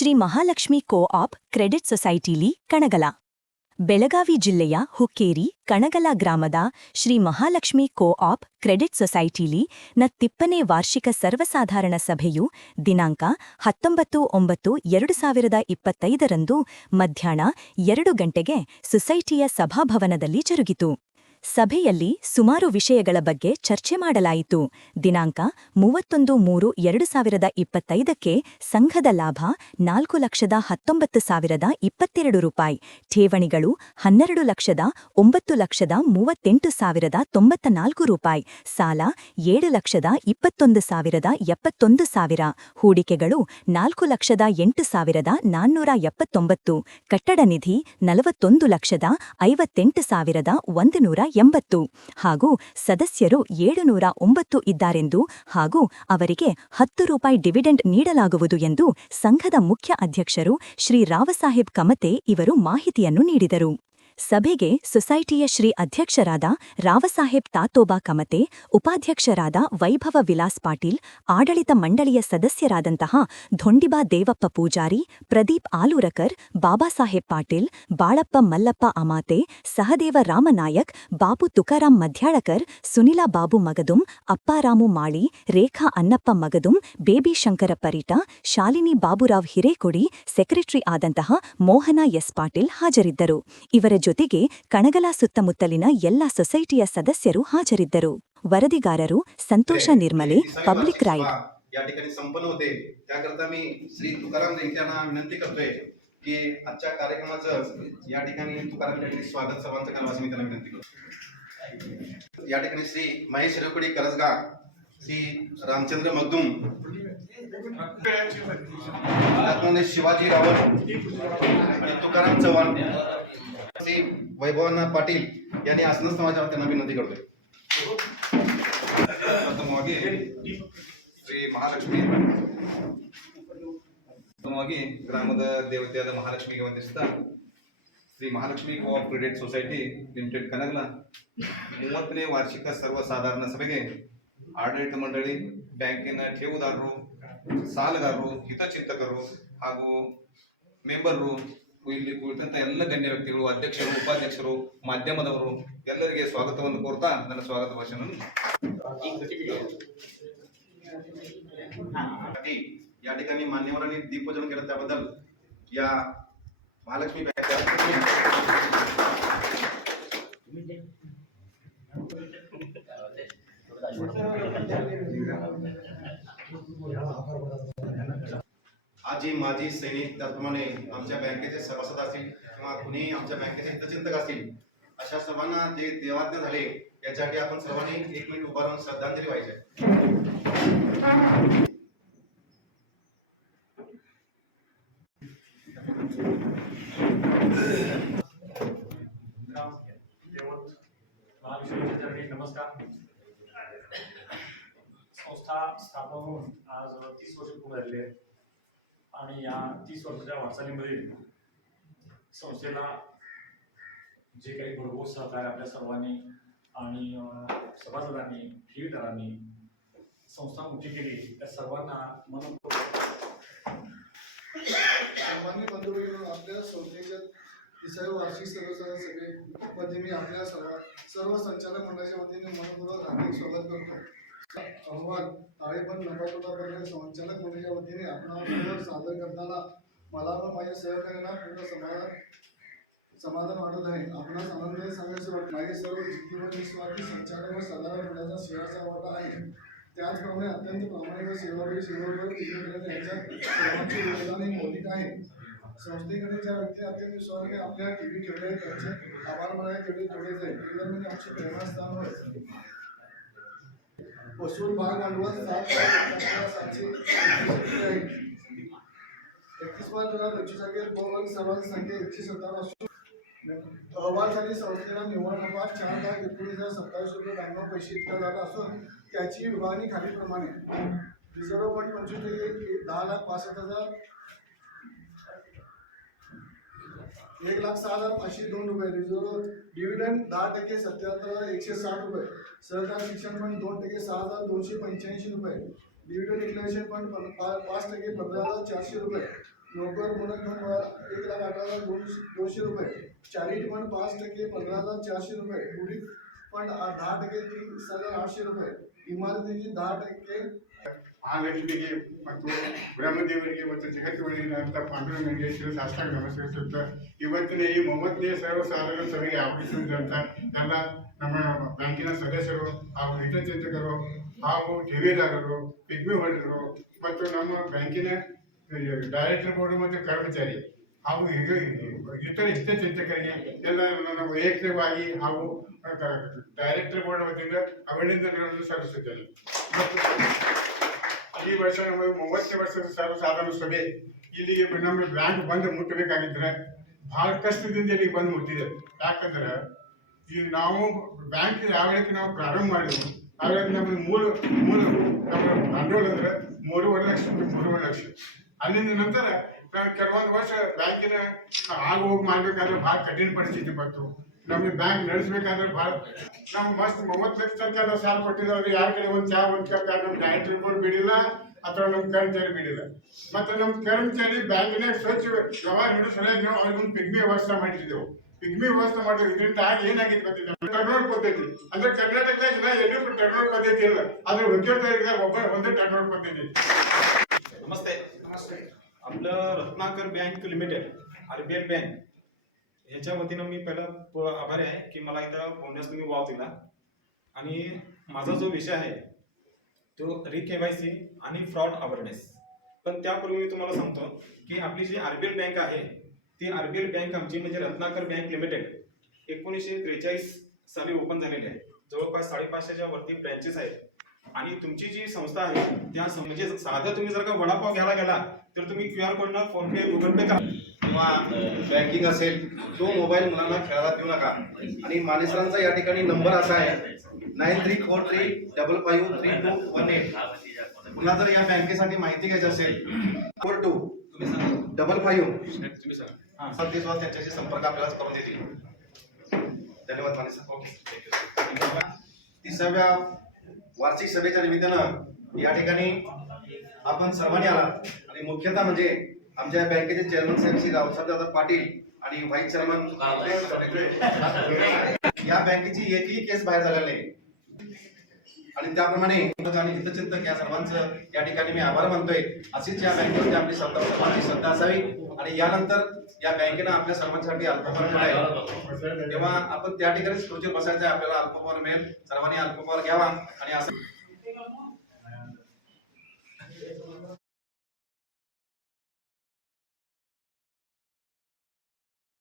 Shri Mahalakshmi co op credit ಸೊಸೈಟಿಲಿ Kanagala. Belagavi ಜಿಲ್ಲೆಯ ಹುಕ್ಕೇರಿ, ಕಣಗಲ ಗ್ರಾಮದ Shri Mahalakshmi co op credit ಸೊಸೈಟಿಲಿ ನ ತಿಪ್ಪನೇ ವಾರ್ಷಿಕ ಸರ್ವಸಾಧಾರಣ ಸಭೆಯು ದಿನಾಂಕ ಹತ್ತೊಂಬತ್ತು ಒಂಬತ್ತು ಎರಡು ಸಾವಿರದ ಇಪ್ಪತ್ತೈದರಂದು ಮಧ್ಯಾಹ್ನ ಎರಡು ಗಂಟೆಗೆ ಸೊಸೈಟಿಯ ಸಭಾಭವನದಲ್ಲಿ ಜರುಗಿತು. ಸಭೆಯಲ್ಲಿ ಸುಮಾರು ವಿಷಯಗಳ ಬಗ್ಗೆ ಚರ್ಚೆ ಮಾಡಲಾಯಿತು. ದಿನಾಂಕ ಮೂವತ್ತೊಂದು ಮೂರು ಎರಡು ಸಾವಿರದ ಇಪ್ಪತ್ತೈದಕ್ಕೆ ಸಂಘದ ಲಾಭ ನಾಲ್ಕು ಲಕ್ಷದ ಹತ್ತೊಂಬತ್ತು ಸಾವಿರದ ಇಪ್ಪತ್ತೆರಡು ರೂಪಾಯಿ. ಠೇವಣಿಗಳು ಹನ್ನೆರಡು ಲಕ್ಷದ ಒಂಬತ್ತು ಲಕ್ಷದ ಮೂವತ್ತೆಂಟು ಸಾವಿರದ ತೊಂಬತ್ತ ನಾಲ್ಕು ರೂಪಾಯಿ. ಸಾಲ ಏಳು ಲಕ್ಷದ ಇಪ್ಪತ್ತೊಂದು ಸಾವಿರದ ಎಪ್ಪತ್ತೊಂದು ಸಾವಿರ. ಹೂಡಿಕೆಗಳು ನಾಲ್ಕು ಲಕ್ಷದ ಎಂಟು ಸಾವಿರದ ನಾನ್ನೂರ ಎಪ್ಪತ್ತೊಂಬತ್ತು. ಕಟ್ಟಡ ನಿಧಿ ನಲವತ್ತೊಂದು ಲಕ್ಷದ ಐವತ್ತೆಂಟು ಸಾವಿರದ ಒಂದು ನೂರ ಎಂಬತ್ತು ಹಾಗೂ ಸದಸ್ಯರು ಏಳುನೂರ ಒಂಬತ್ತು ಇದ್ದಾರೆಂದು ಹಾಗೂ ಅವರಿಗೆ ಹತ್ತು ರೂಪಾಯಿ ಡಿವಿಡೆಂಡ್ ನೀಡಲಾಗುವುದು ಎಂದು ಸಂಘದ ಮುಖ್ಯ ಅಧ್ಯಕ್ಷರು ಶ್ರೀ ರಾವಸಾಹೇಬ್ ಕಮತೆ ಇವರು ಮಾಹಿತಿಯನ್ನು ನೀಡಿದರು. ಸಭೆಗೆ ಸೊಸೈಟಿಯ ಶ್ರೀ ಅಧ್ಯಕ್ಷರಾದ ರಾವಸಾಹೇಬ್ ತಾತೋಬಾ ಕಮತೆ, ಉಪಾಧ್ಯಕ್ಷರಾದ ವೈಭವ ವಿಲಾಸ್ ಪಾಟೀಲ್, ಆಡಳಿತ ಮಂಡಳಿಯ ಸದಸ್ಯರಾದಂತಹ ಧೊಂಡಿಬಾ ದೇವಪ್ಪ ಪೂಜಾರಿ, ಪ್ರದೀಪ್ ಆಲೂರಕರ್, ಬಾಬಾಸಾಹೇಬ್ ಪಾಟೀಲ್, ಬಾಳಪ್ಪ ಮಲ್ಲಪ್ಪ ಅಮಾತೆ, ಸಹದೇವ ರಾಮನಾಯಕ್, ಬಾಬು ತುಕಾರಾಂ ಮಧ್ಯಾಳಕರ್, ಸುನಿಲಾ ಬಾಬು ಮಗದುಂ ಅಪ್ಪಾರಾಮು ಮಾಳಿ, ರೇಖಾ ಅನ್ನಪ್ಪ ಮಗದುಂ, ಬೇಬಿ ಶಂಕರ ಪರಿಟ, ಶಾಲಿನಿ ಬಾಬುರಾವ್ ಹಿರೇಕೊಡಿ, ಸೆಕ್ರೆಟರಿ ಆದಂತಹ ಮೋಹನ ಎಸ್ ಪಾಟೀಲ್ ಹಾಜರಿದ್ದರು. ಇವರ ಜೊತೆಗೆ ಕಣಗಲ ಸುತ್ತಮುತ್ತಲಿನ ಎಲ್ಲ ಸೊಸೈಟಿಯ ಸದಸ್ಯರು ಹಾಜರಿದ್ದರು ವರದಿಗಾರರು ಸಂತೋಷ ನಿರ್ಮಲೆ ಪಬ್ಲಿಕ್ ರೈಡ್ या ठिकाणी संपन्न होते त्याकरता मी श्री तुकाराम देंके यांना विनंती करतोय की आजच्या कार्यक्रमाचं या ठिकाणी तुकाराम देंके स्वागत सर्वांचं करावं असं मी त्यांना विनंती करतो या ठिकाणी श्री महेश रेवकडी करसगा श्री रामचंद्र मगदुम त्याचप्रमाणे शिवाजी रावल आणि तुकाराम चव्हाण श्री वैभवाना पाटील यांनी आसनच समाजावर त्यांना विनंती करतोय ಪ್ರಥಮವಾಗಿ ಶ್ರೀ ಮಹಾಲಕ್ಷ್ಮಿ ಪ್ರಥಮವಾಗಿ ಗ್ರಾಮದ ದೇವತೆಯಾದ ಮಹಾಲಕ್ಷ್ಮಿಗೆ ವಂದಿಸ್ತಾ Shri Mahalakshmi co-op credit society limited Kanagala ಮೂವತ್ತನೇ ವಾರ್ಷಿಕ ಸರ್ವಸಾಧಾರಣ ಸಭೆಗೆ ಆಡಳಿತ ಮಂಡಳಿ ಬ್ಯಾಂಕಿನ ಠೇವುದಾರರು ಸಾಲಗಾರರು ಹಿತಚಿಂತಕರು ಹಾಗೂ ಮೆಂಬರ್ರು ಇಲ್ಲಿ ಕುಳಿತಂತ ಎಲ್ಲ ಗಣ್ಯ ವ್ಯಕ್ತಿಗಳು ಅಧ್ಯಕ್ಷರು ಉಪಾಧ್ಯಕ್ಷರು ಮಾಧ್ಯಮದವರು ಎಲ್ಲರಿಗೆ ಸ್ವಾಗತವನ್ನು ಕೋರ್ತಾ ನನ್ನ ಸ್ವಾಗತ ಭಾಷಣವನ್ನು साठी या ठिकाणी मान्यवरांनी दीपपूजन केलं त्याबद्दल या महालक्ष्मी आजी माजी सैनिक त्याचप्रमाणे आमच्या बँकेचे सभासद असतील किंवा कुणी आमच्या बँकेचे हितचिंतक असतील अशा सर्वांना जे देवाज्ञ झाले याच्यासाठी आपण सर्वांनी एक मिनिट उभा राहून श्रद्धांजली पाहिजे नमस्कार संस्था स्थापन होऊन आज तीस वर्ष पूर्ण झालेली आणि या तीस वर्षाच्या वाटचालीमध्ये संस्थेला जे काही भरघोस सहकार्य आपल्या सर्वांनी आणि सभासदांनी ठेवीदारांनी संस्था मोठी केली त्या सर्वांना मनपूर्वक सर्वांनी बंधू आपल्या संस्थेच्या तिसऱ्या वार्षिक सर्वसाधारण सभेमध्ये मी आपल्या सर्व सर्व संचालक मंडळाच्या वतीने मनपूर्वक हार्दिक स्वागत करतो. अहवाल ताळेबंद नफातोटापर्यंत संचालक मंडळाच्या वतीने आपण सादर करताना मला व माझ्या सहकार्यांना पूर्ण समाधान समाधान वाटत आहे. आपणास आनंदाने सांगायचे वाटत माझे सर्व जिद्दी व निस्वार्थी संचालक व साधारण मंडळाचा सेवाचा वाटा आहे. त्याचप्रमाणे अत्यंत प्रामाणिक व सेवाभावी सेवाभावी विक्रेते यांच्या सर्वांचे योगदान हे मौलिक आहे. संस्थेकडे ज्या व्यक्ती अत्यंत विश्वासाने आपल्या टी व्ही ठेवले त्यांचे आभार मानायला तेवढे थोडेच आहे. केवळ म्हणजे आमचे प्रेरणास्थान होय वसूल भाग भांडवल सात सातशे एकतीस आहे एकतीस मार्च दोन हजार पंचवीस तारखेला सर्वांची संख्या एकशे सत्तावन्न असून अहवालसाठी संस्थेला निव्वळ नफा चार लाख एकोणीस हजार सत्तावीस रुपये ब्याण्णव पैसे इतका झाला असून त्याची विभागणी खालीलप्रमाणे. रिझर्व्ह फंड पंचवीस एक दहा लाख पासष्ट हजार एक लाख सहा हज़ार पाचशे दोन रुपये. रिझर्व्ह डिव्हिडंड दहा टक्के सत्याहत्तर एकशे साठ रुपये. सहकार शिक्षण फंड दोन टक्के सहा हज़ार दोनशे पंच्याऐंशी रुपये. डिव्हिडंड इन्व्हेस्टमेंट फंड पाच टक्के पंधरा हज़ार चारशे रुपये. नोकर बोनस फंड एक लाख अठरा हज़ार दोन दोनशे रुपये. चॅरिटी फंड पाच टक्के पंधरा हज़ार चारशे रुपये. उडीद फंड दहा टक्के तीस हज़ार आठशे रुपये. इमारतीची दहा टक्के ಮಹಾಲಕ್ಷ್ಮಿಗೆ ಮತ್ತು ಬ್ರಹ್ಮದೇವರಿಗೆ ಮತ್ತು ಅಂತ ಪಾಂಡುರಂಗನಿಗೆ ಶಿವ ನಮಸ್ಕರಿಸುತ್ತ, ಇವತ್ತಿನ ಈ ಮೂವತ್ತನೇ ಸಾಲಗಳು ಸಭೆಗೆ ಆಗಮಿಸಿದಂಥ ಎಲ್ಲ ನಮ್ಮ ಬ್ಯಾಂಕಿನ ಸದಸ್ಯರು ಹಾಗೂ ಹಿತಚಿಂತಕರು ಹಾಗೂ ಟಿವಿದಾರರು ಪಿಗ್ಮಿ ಹೋಲ್ಡರು ಮತ್ತು ನಮ್ಮ ಬ್ಯಾಂಕಿನ ಡೈರೆಕ್ಟರ್ ಬೋರ್ಡ್ ಮತ್ತು ಕರ್ಮಚಾರಿ ಹಾಗೂ ಇತರ ಹಿತಚಿಂತಕರಿಗೆ ಎಲ್ಲ ನನ್ನ ವೈಯಕ್ತಿಕವಾಗಿ ಹಾಗೂ ಡೈರೆಕ್ಟರ್ ಬೋರ್ಡ್ ವತಿಯಿಂದ ಅಭಿನಂದನೆಗಳನ್ನು ಸಲ್ಲಿಸುತ್ತೇನೆ. ಈ ವರ್ಷ ನಮ್ಮ ಮೂವತ್ತನೇ ವರ್ಷದ ಸರ್ವಸಾಧಾರಣ ಸಭೆ. ಇಲ್ಲಿಗೆ ನಮ್ಮ ಬ್ಯಾಂಕ್ ಬಂದು ಮುಟ್ಟಬೇಕಾಗಿದ್ರೆ ಬಹಳ ಕಷ್ಟದಿಂದ ಇಲ್ಲಿಗೆ ಬಂದು ಮುಟ್ಟಿದೆ. ಯಾಕಂದ್ರೆ ಈಗ ನಾವು ಬ್ಯಾಂಕ್ ಯಾವಾಗ ನಾವು ಪ್ರಾರಂಭ ಮಾಡಿದ್ವಿ ಆವಾಗ ನಮ್ಗೆ ಮೂಲ ಮೂಲ ನಮ್ಮ ಬಂಡವಾಳ ಅಂದ್ರೆ ಮೂರುವರೆ ಲಕ್ಷ ಮೂರುವರೆ ಲಕ್ಷ. ಅಲ್ಲಿಂದ ನಂತರ ನಾವು ಕೆಲವೊಂದು ವರ್ಷ ಬ್ಯಾಂಕಿನ ಆಗ ಹೋಗಿ ಮಾಡ್ಬೇಕಾದ್ರೆ ಬಹಳ ಕಠಿಣ ಪರಿಸ್ಥಿತಿ ಬಂತು. ನಮಗೆ ಬ್ಯಾಂಕ್ ನಡೆಸ್ಬೇಕಾದ್ರೆ ಬಹಳ ನಾವು ಮಸ್ತ್ ಮೂವತ್ತು ಲಕ್ಷ ತನಕ ನಾವು ಸಾಲ ಕೊಟ್ಟಿದ್ದೇವೆ ಯಾರ ಕಡೆ ಒಂದು ಚಾ ಒಂದು ಕಪ್ ನಮ್ಮ ಡೈರೆಕ್ಟರ್ ಬೋರ್ಡ್ ಬಿಡಿಲ್ಲ ಅಥವಾ ನಮ್ಮ ಕರ್ಮಚಾರಿ ಬಿಡಿಲ್ಲ ಮತ್ತೆ ನಮ್ಮ ಕರ್ಮಚಾರಿ ಬ್ಯಾಂಕಿನಾಗ ಸ್ವಚ್ಛ ವ್ಯವಹಾರ ನಡೆಸೋ ಸಲುವಾಗಿ ನಾವು ಅವ್ರಿಗೊಂದು ಪಿಗ್ಮಿ ವ್ಯವಸ್ಥೆ ಮಾಡಿಟ್ಟಿದ್ದೆವು ಪಿಗ್ಮಿ ವ್ಯವಸ್ಥೆ ಮಾಡಿದ್ವಿ ಇದರಿಂದ ಏನಾಗಿತ್ತು ಗೊತ್ತಿಲ್ಲ ಟರ್ನೋರ್ ಪದ್ಧತಿ ಅಂದ್ರೆ ಕರ್ನಾಟಕದಾಗ ಇನ್ನ ಎಲ್ಲೂ ಟರ್ನೋರ್ ಪದ್ಧತಿ ಇಲ್ಲ ಆದ್ರೆ ಉದ್ಯೋಗದಾಗ ಒಬ್ಬ ಒಂದೇ ಟರ್ನೋರ್ ಪದ್ಧತಿ नमस्ते आपलं Ratnakar bank limited R B L bank ह्याच्या वतीनं मी पहिला आभारी आहे की मला इथं बोलण्यास तुम्ही वाव दिला. आणि माझा जो विषय आहे तो रिकेवायसी के वाय सी आणि फ्रॉड अवेअरनेस पण त्यापूर्वी मी तुम्हाला सांगतो की आपली जी आर बी एल बँक आहे ती आर बी एल बँक आमची म्हणजे रत्नाकर बँक लिमिटेड एकोणीसशे त्रेचाळीस साली ओपन झालेली आहे. जवळपास साडेपाचशेच्या वरती ब्रँचेस आहेत. आणि तुमची जी संस्था आहे त्या म्हणजे साधं तुम्ही जर का वडापाव घ्यायला गेला तर तुम्ही क्यू आर कोडनं फोनपे गुगल पे करा. किंवा बँकिंग असेल तो मोबाईल मुलांना खेळायला देऊ नका. आणि मानेसरांचा या ठिकाणी नंबर असा आहे nine three four three double five three two one eight पुन्हा जर या बँकेसाठी माहिती घ्यायची असेल फोर टू डबल फाईव्ह हा सर त्यांच्याशी संपर्क आपल्याला करून देतील. धन्यवाद मानेसर. तिसाव्या वार्षिक सभेच्या निमित्तानं या ठिकाणी आपण सर्वांनी आला आणि मुख्यतः म्हणजे आमच्या बँकेचे चेअरमन साहेब श्री रावसाहेब पाटील आणि व्हाईस चेअरमन या बँकेची एकही केस बाहेर झालेली आहे आणि त्याप्रमाणे आणि हितचिंतक या सर्वांचं या ठिकाणी मी आभार मानतोय. अशीच या बँकेवरती आपली श्रद्धा सर्वांची श्रद्धा असावी. आणि यानंतर या बँकेनं आपल्या सर्वांसाठी अल्पभर आहे. तेव्हा आपण त्या ठिकाणी बसायचं आपल्याला अल्पभर मिळेल. सर्वांनी अल्पभर घ्यावा आणि असं